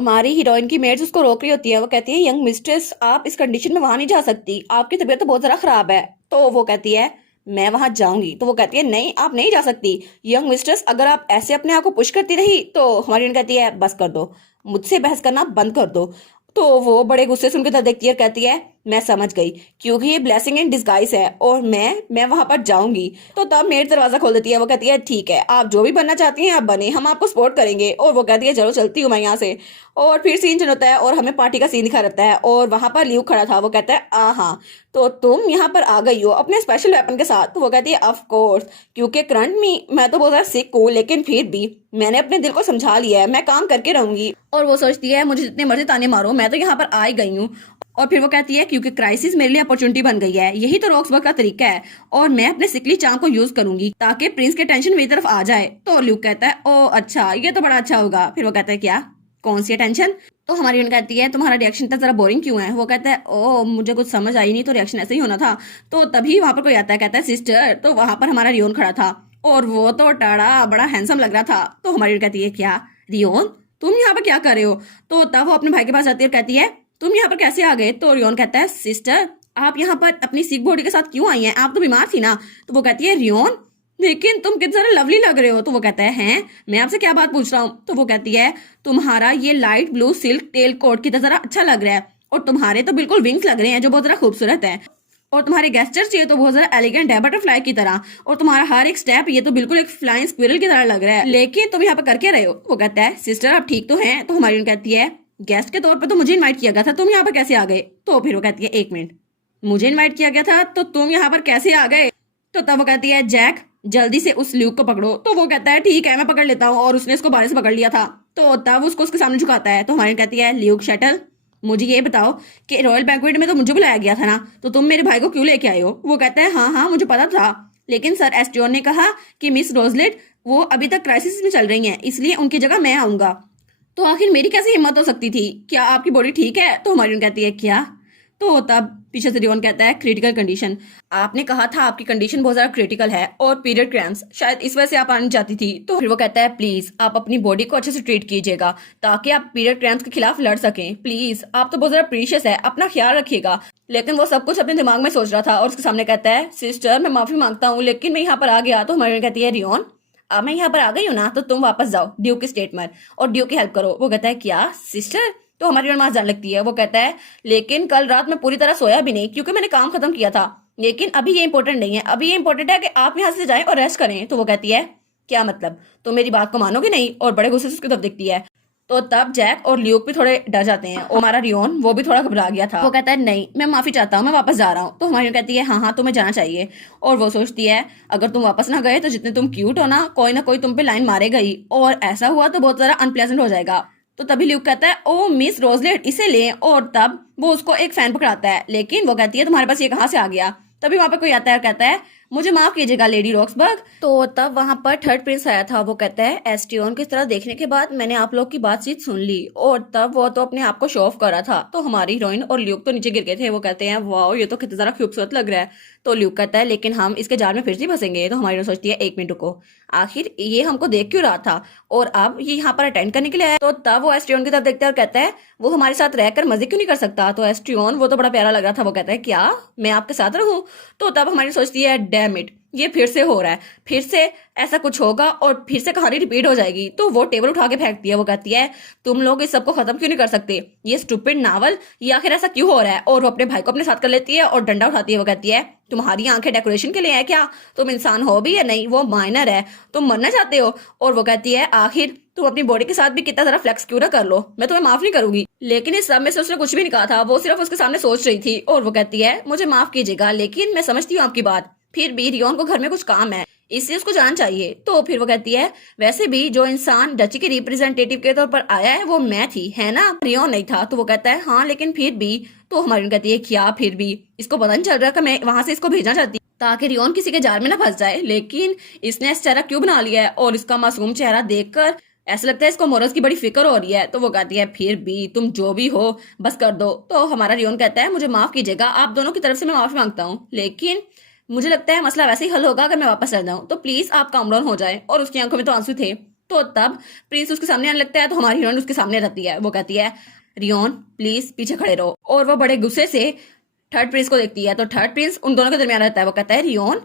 हमारी हीरोइन की मेड्स उसको रोक रही होती है। वो कहती है यंग मिस्ट्रेस आप इस कंडीशन में वहां नहीं जा सकती, आपकी तबीयत तो बहुत ज्यादा खराब है। तो वो कहती है मैं वहां जाऊंगी। तो वो कहती है नहीं आप नहीं जा सकती यंग मिस्ट्रेस, अगर आप ऐसे अपने आप को पुश करती रही तो हमारी हीरोइन कहती है बस कर दो, मुझसे बहस करना बंद कर दो। तो वो बड़े गुस्से से उनकी तरफ देखती है और कहती है मैं समझ गई, क्योंकि ये ब्लेसिंग इन डिस्गाइज है और मैं वहां पर जाऊंगी। तो तब मेड दरवाजा खोल देती है। वो कहती है ठीक है आप जो भी बनना चाहती हैं आप बने, हम आपको सपोर्ट करेंगे। और वो कहती है चलो चलती हूँ मैं यहाँ से। और फिर सीन चेंज होता है और हमें पार्टी का सीन दिखा रहता है और वहां पर ल्यूक खड़ा था। वो कहता है हाँ तो तुम यहाँ पर आ गई हो अपने स्पेशल वेपन के साथ। तो वो कहती है ऑफ कोर्स, क्योंकि करंट में मैं तो बहुत ज्यादा सिक हूँ, लेकिन फिर भी मैंने अपने दिल को समझा लिया है, मैं काम करके रहूंगी। और वो सोचती है मुझे जितने मर्जी ताने मारो, मैं तो यहाँ पर आ ही गई हूँ। और फिर वो कहती है क्योंकि क्राइसिस मेरे लिए अपॉर्चुनिटी बन गई है, यही तो रॉक्सबर्ग का तरीका है, और मैं अपने सिकली चाम को यूज करूंगी ताकि प्रिंस के टेंशन मेरी तरफ आ जाए। तो ल्यूक कहता है ओ अच्छा ये तो बड़ा अच्छा होगा। फिर वो कहता है क्या कौन सी टेंशन। तो हमारी यून कहती है तुम्हारा रिएक्शन इतना जरा बोरिंग क्यों है। वो कहता है ओ मुझे कुछ समझ आई नहीं, तो रिएक्शन ऐसे ही होना था। तो तभी वहां पर कोई आता है, कहता है सिस्टर। तो वहां पर हमारा रियोन खड़ा था और वो तो टाड़ा बड़ा हैंडसम लग रहा था। तो हमारी यून कहती है क्या रियोन तुम यहाँ पर क्या कर रहे हो। तो तब वो अपने भाई के पास आती है और कहती है तुम यहाँ पर कैसे आ गए। तो रियोन कहता है सिस्टर आप यहाँ पर अपनी सिक बॉडी के साथ क्यों आई हैं, आप तो बीमार थी ना। तो वो कहती है रियोन लेकिन तुम कितने सारे लवली लग रहे हो। तो वो कहता है हैं मैं आपसे क्या बात पूछ रहा हूँ। तो वो कहती है तुम्हारा ये light blue silk tail coat की तरह अच्छा लग रहा है, और तुम्हारे तो बिल्कुल विंग्स लग रहे हैं जो बहुत ज्यादा खूबसूरत है, और तुम्हारे गेस्चर्स ये तो बहुत ज्यादा एलिगेंट है बटरफ्लाई की तरह, और तुम्हारा हर एक स्टेप ये तो बिल्कुल एक फ्लाइंग स्क्विरल की तरह लग रहा है, लेकिन तुम यहाँ पर करके रहे हो। वो कहता है सिस्टर आप ठीक तो हैं। तो हमारी कहती है गेस्ट के तौर पर तो मुझे इन्वाइट किया गया था, तुम यहाँ पर कैसे आ गए। तो फिर वो कहती है एक मिनट मुझे इन्वाइट किया गया था तो तुम यहाँ पर कैसे आ गए। तो तब वो कहती है जैक जल्दी से उस ल्यूक को पकड़ो। तो वो कहता है ठीक है मैं पकड़ लेता हूँ, और उसने इसको बारे से पकड़ लिया था। तो तब उसको उसके सामने झुकाता है। तो हमारी कहती है ल्यूक शटल मुझे ये बताओ कि रॉयल बैंक्वेट में तो मुझे बुलाया गया था ना, तो तुम मेरे भाई को क्यों लेके आए हो। वो कहता है हाँ मुझे पता था, लेकिन सर एस्ट्रियन ने कहा कि मिस रोजलेट वो अभी तक क्राइसिस में चल रही हैं, इसलिए उनकी जगह मैं आऊंगा। तो आखिर मेरी कैसी हिम्मत हो सकती थी, क्या आपकी बॉडी ठीक है। तो हमारी कहती है क्या। तो तब पीछे से रियोन कहता है क्रिटिकल कंडीशन, आपने कहा था आपकी कंडीशन बहुत ज्यादा क्रिटिकल है और पीरियड क्रैम्प्स, शायद इस वजह से आप आनी चाहती थी। तो फिर वो कहता है प्लीज आप अपनी बॉडी को अच्छे से ट्रीट कीजिएगा ताकि आप पीरियड क्रैम्प्स के खिलाफ लड़ सकें, प्लीज आप तो बहुत ज्यादा प्रीशियस है, अपना ख्याल रखिएगा। लेकिन वो सब कुछ अपने दिमाग में सोच रहा था और उसके सामने कहता है सिस्टर मैं माफी मांगता हूँ लेकिन मैं यहाँ पर आ गया। तो हमारी कहती है रियोन अब मैं यहाँ पर आ गई हूँ ना, तो तुम वापस जाओ ड्यूक की स्टेट में और ड्यूक की हेल्प करो। वो कहता है क्या सिस्टर। तो हमारी माँ जान लगती है। वो कहता है लेकिन कल रात में पूरी तरह सोया भी नहीं क्योंकि मैंने काम खत्म किया था, लेकिन अभी ये इंपॉर्टेंट नहीं है, अभी ये इंपॉर्टेंट है कि आप यहाँ से जाएं और रेस्ट करें। तो वो कहती है क्या मतलब, तो मेरी बात को मानोगे नहीं, और बड़े गुस्से से उसकी तरफ दिखती है। तो तब जैक और ल्यूक भी थोड़े डर जाते हैं और हमारा रियोन वो भी थोड़ा घबरा गया था। वो कहता है नहीं मैं माफी चाहता हूँ, मैं वापस जा रहा हूँ। तो हमारी कहती है हाँ तुम्हें जाना चाहिए। और वो सोचती है अगर तुम वापस ना गए तो जितने तुम क्यूट हो ना ना कोई तुम पे लाइन मारेगा ही, और ऐसा हुआ तो बहुत ज्यादा अनप्लेजेंट हो जाएगा। तो तभी ल्यूक कहता है ओ मिस रोजलेट इसे ले, और तब वो उसको एक फैन पकड़ाता है, लेकिन वो कहती है तुम्हारे पास ये कहाँ से आ गया। तभी वहां पर कोई आता है और कहता है मुझे माफ कीजिएगा लेडी रॉक्सबर्ग। तो तब वहां पर थर्ड प्रिंस आया था। वो कहता है एस्टियन की तरह देखने के बाद मैंने आप लोग की बातचीत सुन ली, और तब वो तो अपने आप को शो ऑफ कर रहा था। तो हमारी हीरोइन और ल्यूक तो नीचे गिर गए थे। वो कहते हैं वाओ ये तो कितना ज्यादा खूबसूरत लग रहा है। तो ल्यूक कहता है लेकिन हम इसके जाल में फिर से फंसेंगे। तो हमारी सोचती है एक मिनट रुको, आखिर ये हमको देख क्यों रहा था और अब ये यहाँ पर अटेंड करने के लिए आया। तो तब वो एस्ट्रियन की तरफ देखता है और कहता है वो हमारे साथ रहकर मजे क्यों नहीं कर सकता। तो एस्ट्रियन वो तो बड़ा प्यारा लग रहा था। वो कहता है क्या मैं आपके साथ रहूं। तो तब हमारी सोचती है डैम इट ये फिर से हो रहा है, फिर से ऐसा कुछ होगा और फिर से कहानी रिपीट हो जाएगी। तो वो टेबल उठा के फेंकती है। वो कहती है तुम लोग इस सबको खत्म क्यों नहीं कर सकते, ये स्टूपिड नावल, ये आखिर ऐसा क्यों हो रहा है। और वो अपने भाई को अपने साथ कर लेती है और डंडा उठाती है। वो कहती है तुम्हारी आंखें डेकोरेशन के लिए है क्या, तुम इंसान हो भी या नहीं, वो माइनर है, तुम मरना चाहते हो। और वो कहती है आखिर तुम अपनी बॉडी के साथ भी कितना सारा फ्लेक्स क्यों ना कर लो, मैं तुम्हें माफ नहीं करूंगी। लेकिन इस सब में से उसने कुछ भी नहीं कहा था, वो सिर्फ उसके सामने सोच रही थी। और वो कहती है मुझे माफ कीजिएगा लेकिन मैं समझती हूँ आपकी बात, फिर भी रियोन को घर में कुछ काम है इसलिए उसको जाना चाहिए। तो फिर वो कहती है वैसे भी जो इंसान डची के रिप्रेजेंटेटिव के तौर पर आया है वो मैं थी है ना, रियोन नहीं था। तो वो कहता है हाँ लेकिन फिर भी। तो हमारी कहती है क्या फिर भी, इसको पता नहीं चल रहा कि मैं वहां से इसको भेजना चाहती ताकि रियोन किसी के जाल में ना फंस जाए, लेकिन इसने इस चेहरा क्यों बना लिया है और इसका मासूम चेहरा देखकर ऐसा लगता है इसको मोरस की बड़ी फिक्र हो रही है। तो वो कहती है फिर भी तुम जो भी हो बस कर दो। तो हमारा रियोन कहता है मुझे माफ कीजिएगा, आप दोनों की तरफ से मैं माफी मांगता हूँ, लेकिन मुझे लगता है मसला वैसे ही हल होगा अगर मैं वापस आ जाऊं, तो प्लीज आप काम डाउन हो जाए। और उसकी आंखों में तो आंसू थे। तो तब प्रिंस उसके सामने आने लगता है तो हमारी हीरोइन उसके सामने रहती है। वो कहती है रियोन प्लीज पीछे खड़े रहो, और वो बड़े गुस्से से थर्ड प्रिंस को देखती है। तो थर्ड प्रिंस उन दोनों के दरमियान रहता है। वो कहता है रियोन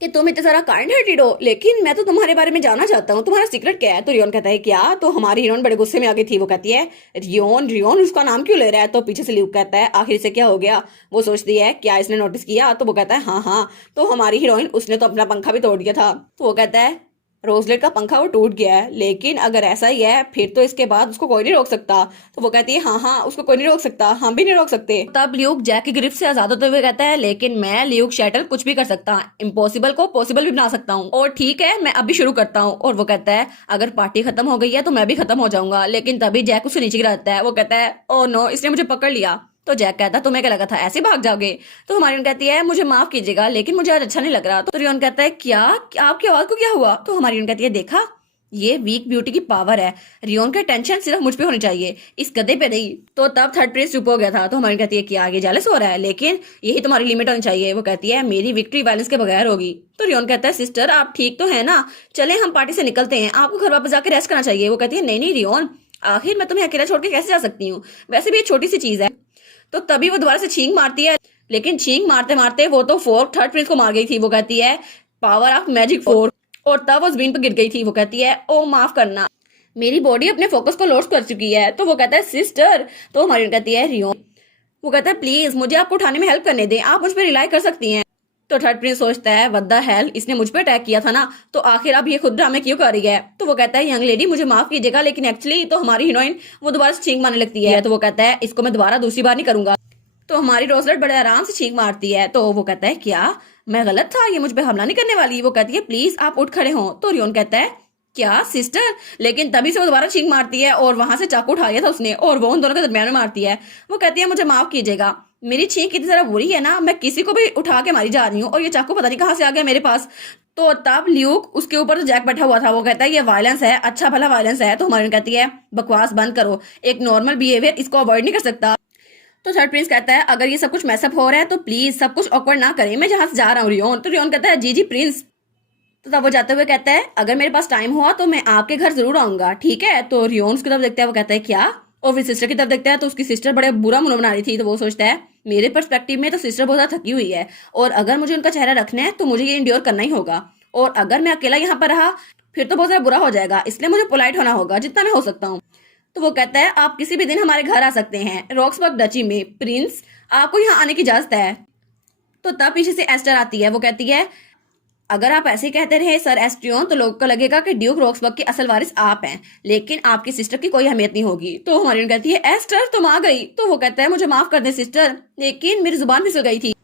कि तुम इतने सारा काइंड हार्टेड हो, लेकिन मैं तो तुम्हारे बारे में जानना चाहता हूँ, तुम्हारा सीक्रेट क्या है। तो रियोन कहता है क्या। तो हमारी हीरोइन बड़े गुस्से में आ गई थी। वो कहती है रियोन रियोन उसका नाम क्यों ले रहा है। तो पीछे से ल्यूक कहता है आखिर से क्या हो गया। वो सोचती है क्या इसने नोटिस किया। तो वो कहता है हाँ हाँ। तो हमारी हीरोइन उसने तो अपना पंखा भी तोड़ दिया था। तो वो कहता है रोजलेट का पंखा वो टूट गया है, लेकिन अगर ऐसा ही है फिर तो इसके बाद उसको कोई नहीं रोक सकता। तो वो कहती है हाँ हाँ उसको कोई नहीं रोक सकता, हम भी नहीं रोक सकते। तब ल्यूक जैक की गिरफ्त से आजाद होते हुए कहता है लेकिन मैं ल्यूक शैटल कुछ भी कर सकता, इम्पॉसिबल को पॉसिबल भी बना सकता हूँ, और ठीक है मैं अभी शुरू करता हूँ। और वो कहता है अगर पार्टी खत्म हो गई है तो मैं भी खत्म हो जाऊंगा। लेकिन तभी जैक उससे नीचे गिराता है। वो कहता है ओ नो इसने मुझे पकड़ लिया। तो जैक कहता है तुम्हें क्या लगा था ऐसे भाग जाओगे। तो हमारी कहती है मुझे माफ कीजिएगा लेकिन मुझे आज अच्छा नहीं लग रहा। तो रियोन कहता है क्या आपकी आवाज को क्या हुआ। तो हमारी कहती है देखा ये वीक ब्यूटी की पावर है, रियोन का टेंशन सिर्फ मुझ पे होनी चाहिए, इस गधे पे नहीं। तो तब थर्ड प्रिंस चुप हो गया था। तो हमारी कहती है कि आगे जेलस हो रहा है, लेकिन यही तुम्हारी लिमिट होनी चाहिए। वो कहती है मेरी विक्ट्री वायलेंस के बगैर होगी। तो रियोन कहता है सिस्टर आप ठीक तो है ना, चले हम पार्टी से निकलते हैं, आपको घर वापस जाकर रेस्ट करना चाहिए। वो कहती है नहीं नहीं रियोन, आखिर मैं तुम्हें अकेला छोड़ के कैसे जा सकती हूँ, वैसे भी ये छोटी सी चीज है। तो तभी वो दोबारा से छींक मारती है, लेकिन छींक मारते मारते वो तो फोर्क थर्ड प्रिंस को मार गई थी। वो कहती है पावर ऑफ मैजिक फोर्क, और तब वो जमीन पर गिर गई थी। वो कहती है ओ माफ करना, मेरी बॉडी अपने फोकस को लॉस कर चुकी है। तो वो कहता है सिस्टर। तो हमारी कहती है रियोन, वो कहता है प्लीज मुझे आपको उठाने में हेल्प करने दें, आप मुझ पर रिलाई कर सकती हैं। तो थर्ड प्रिंस सोचता है व्हाट द हेल, इसने मुझ पे अटैक किया था ना, तो आखिर अब ये खुद ड्रामे क्यों कर रही है। तो वो कहता है यंग लेडी मुझे माफ कीजिएगा, लेकिन एक्चुअली तो हमारी हीरोइन वो दोबारा से छींक मारने लगती है। तो वो कहता है इसको मैं दोबारा दूसरी बार नहीं करूंगा। तो हमारी रोजलेट बड़े आराम से छींक मारती है। तो वो कहता है क्या मैं गलत था, ये मुझ पे हमला नहीं करने वाली। वो कहती है प्लीज आप उठ खड़े हो। तो रियोन कहता है क्या सिस्टर, लेकिन तभी से वो दोबारा छींक मारती है और वहां से चाकू उठा लिया था उसने, और वो उन दोनों के दरमियान में मारती है। वो कहती है मुझे माफ कीजिएगा, मेरी छींक इतनी ज्यादा बुरी है ना, मैं किसी को भी उठा के मारी जा रही हूँ और ये चाकू पता नहीं कहाँ से आ गया मेरे पास। तो तब ल्यूक उसके ऊपर तो जैक बैठा हुआ था। वो कहता है ये वायलेंस है, अच्छा भला वायलेंस है। तो हमारी कहती है बकवास बंद करो, एक नॉर्मल बिहेवियर इसको अवॉइड नहीं कर सकता। तो थर्ड प्रिंस कहता है अगर ये सब कुछ मैसअप हो रहा है तो प्लीज सब कुछ ऑकवर्ड ना करें, मैं जहां से जा रहा हूँ रियोन। तो रियोन कहता है जी जी प्रिंस। तो तब वो जाते हुए कहता है अगर मेरे पास टाइम हुआ तो मैं आपके घर जरूर आऊंगा, ठीक है। तो रियोन उसकी तरफ देखता है। वो कहता है क्या, और फिर सिस्टर की तरफ देखता है तो उसकी सिस्टर बड़े बुरा मुंह बना रही थी। तो वो सोचता है मेरे पर्सपेक्टिव में तो सिस्टर बहुत ज्यादा थकी हुई है, और अगर मुझे उनका चेहरा रखना है तो मुझे ये इंड्योर करना ही होगा, और अगर मैं अकेला यहाँ पर रहा फिर तो बहुत ज्यादा बुरा हो जाएगा, इसलिए मुझे पोलाइट होना होगा जितना मैं हो सकता हूँ। तो वो कहता है आप किसी भी दिन हमारे घर आ सकते हैं रॉक्सबर्ग डची में, प्रिंस आपको यहाँ आने की इजाजत है। तो तब पीछे से एस्टर आती है। वो कहती है अगर आप ऐसे ही कहते रहे सर एस्ट्रियन तो लोगों को लगेगा कि ड्यूक रॉक्सबर्ग के असल वारिस आप हैं, लेकिन आपकी सिस्टर की कोई अहमियत नहीं होगी। तो हमारी कहती है एस्टर तुम आ गई। तो वो कहता है मुझे माफ कर दे सिस्टर, लेकिन मेरी जुबान फिसल गई थी।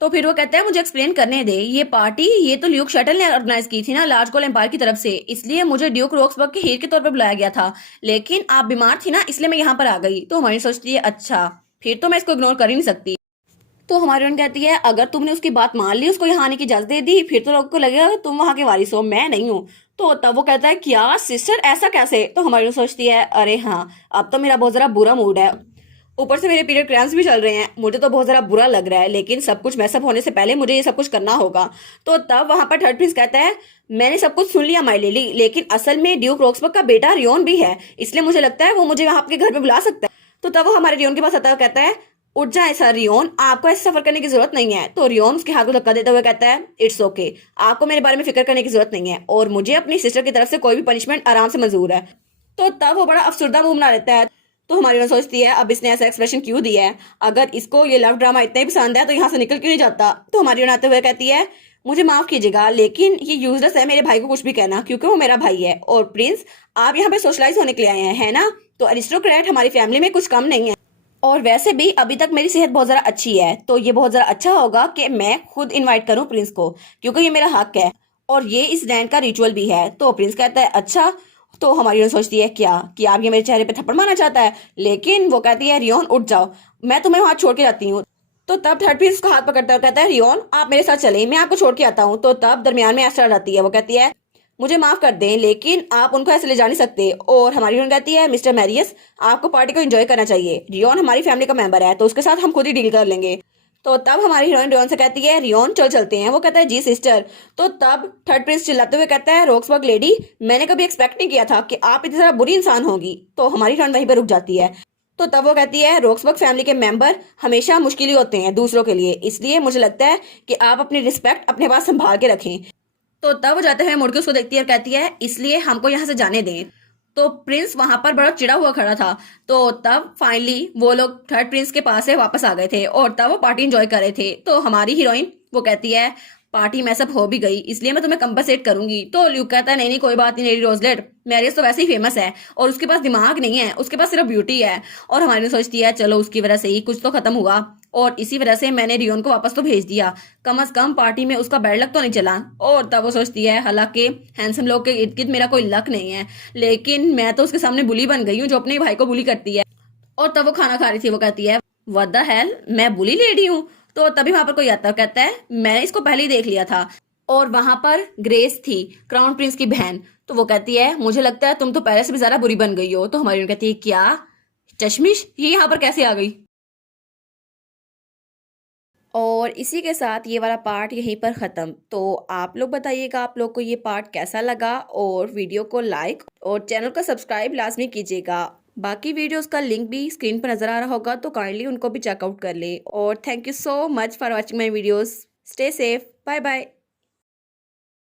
तो फिर वो कहता है मुझे एक्सप्लेन करने दे, ये पार्टी ये तो ल्यूक शटल ने ऑर्गेनाइज की थी ना लार्ज गोल एम्पायर की तरफ से, इसलिए मुझे ड्यूक रॉक्सबर्ग के हीर के तौर पर बुलाया गया था, लेकिन आप बीमार थी ना इसलिए मैं यहाँ पर आ गई। तो हमारी सोचती है अच्छा फिर तो मैं इसको इग्नोर कर ही नहीं सकती। तो हमारी बहन कहती है अगर तुमने उसकी बात मान ली, उसको यहाँ आने की इजाजत दे दी, फिर तो लोगों को लगेगा कि तुम वहां के वारिस हो, मैं नहीं हूँ। तो तब वो कहता है क्या सिस्टर ऐसा कैसे। तो हमारी बहन सोचती है अरे हाँ अब तो मेरा बहुत जरा बुरा मूड है, ऊपर से मेरे पीरियड क्रैम्स भी चल रहे हैं, मुझे तो बहुत जरा बुरा लग रहा है, लेकिन सब कुछ मैसअप होने से पहले मुझे ये सब कुछ करना होगा। तो तब वहां पर थर्ड प्रिंस कहता है मैंने सब कुछ सुन लिया माई लेली, लेकिन असल में ड्यूक रॉक्सबर्ग का बेटा रियोन भी है, इसलिए मुझे लगता है वो मुझे वहां आपके घर में बुला सकता है। तो तब वो हमारे रियोन के पास आता है, कहता है उठ जाए सर रियोन, आपको ऐसे सफर करने की जरूरत नहीं है। तो रियोन उसके हाथ को धक्का देते हुए कहता है इट्स ओके, आपको मेरे बारे में फिक्र करने की जरूरत नहीं है, और मुझे अपनी सिस्टर की तरफ से कोई भी पनिशमेंट आराम से मंजूर है। तो तब वो बड़ा अफसुर्दा मुंह बना लेता है। तो हमारी सोचती है अब इसने ऐसा एक्सप्रेशन क्यों दिया है, अगर इसको ये लव ड्रामा इतना ही पसंद है तो यहाँ से निकल क्यों नहीं जाता। तो हमारी आते हुए कहती है मुझे माफ कीजिएगा, लेकिन ये यूजलेस है मेरे भाई को कुछ भी कहना, क्योंकि वो मेरा भाई है, और प्रिंस आप यहाँ पे सोशलाइज होने के लिए आए हैं है ना, तो अरिस्टोक्रेट हमारी फैमिली में कुछ कम नहीं है, और वैसे भी अभी तक मेरी सेहत बहुत जरा अच्छी है, तो ये बहुत जरा अच्छा होगा कि मैं खुद इनवाइट करूं प्रिंस को, क्योंकि ये मेरा हक है और ये इस लैंड का रिचुअल भी है। तो प्रिंस कहता है अच्छा। तो हमारी सोचती है क्या कि आप ये मेरे चेहरे पे थप्पड़ मारना चाहता है, लेकिन वो कहती है रियोन उठ जाओ, मैं तुम्हें वहां छोड़ के जाती हूँ। तो तब थर्ड प्रिंस उसका हाथ पकड़ता है और कहता है रियोन आप मेरे साथ चले, मैं आपको छोड़ के आता हूँ। तो तब दरमियान में एस्टर आती है। वो कहती है मुझे माफ कर दें, लेकिन आप उनको ऐसे ले जा नहीं सकते। और हमारी रियोन कहती है मिस्टर मैरियस आपको पार्टी को एंजॉय करना चाहिए, रियोन हमारी फैमिली का मेंबर है तो उसके साथ हम खुद ही डील कर लेंगे। तो तब हमारी हीरोइन रियोन से कहती है रियोन चल चलते हैं। वो कहता है जी सिस्टर। तो तब थर्ड प्रिंस चिल्लाते हुए कहता है रोक्सबर्ग लेडी, मैंने कभी एक्सपेक्ट नहीं किया था कि आप इतनी तरह बुरी इंसान होगी। तो हमारी हीरोइन वहीं पर रुक जाती है। तो तब वो कहती है रोक्सबर्ग फैमिली के मेंबर हमेशा मुश्किल ही होते हैं दूसरों के लिए, इसलिए मुझे लगता है कि आप अपनी रिस्पेक्ट अपने पास संभाल के रखें। तो तब वो जाते हुए मुड़ के उसको देखती है और कहती है इसलिए हमको यहाँ से जाने दें। तो प्रिंस वहां पर बड़ा चिड़ा हुआ खड़ा था। तो तब फाइनली वो लोग थर्ड प्रिंस के पास से वापस आ गए थे और तब वो पार्टी एंजॉय कर रहे थे। तो हमारी हीरोइन वो कहती है पार्टी में सब हो भी गई इसलिए मैं तुम्हें कंपनसेट करूंगी। तो ल्यूक कहता है नहीं नहीं कोई बात नहीं लेडी रोजलेट, मैरियस तो वैसे ही फेमस है और उसके पास दिमाग नहीं है, उसके पास सिर्फ ब्यूटी है। और हमारी सोचती है चलो उसकी वजह से ही कुछ तो खत्म हुआ और इसी वजह से मैंने रियोन को वापस तो भेज दिया, कम से कम पार्टी में उसका बैड लक तो नहीं चला। और तब वो सोचती है हालांकि हैंडसम लोग के इर्द गिर्द मेरा कोई लक नहीं है, लेकिन मैं तो उसके सामने बुली बन गई हूँ जो अपने भाई को बुली करती है। और तब वो खाना खा रही थी। वो कहती है व्हाट द हेल, मैं बुली लेडी हूँ। तो तभी वहां पर कोई आता है, कहता है मैंने इसको पहले ही देख लिया था। और वहां पर ग्रेस थी, क्राउन प्रिंस की बहन। तो वो कहती है मुझे लगता है तुम तो पहले से भी ज्यादा बुरी बन गई हो। तो हमारी कहती है क्या चश्मिश ये यहाँ पर कैसे आ गई। और इसी के साथ ये वाला पार्ट यहीं पर ख़त्म। तो आप लोग बताइएगा आप लोग को ये पार्ट कैसा लगा, और वीडियो को लाइक और चैनल को सब्सक्राइब लाजमी कीजिएगा। बाकी वीडियोस का लिंक भी स्क्रीन पर नज़र आ रहा होगा तो काइंडली उनको भी चेकआउट कर ले। और thank you so much for watching my videos. Stay safe, bye bye.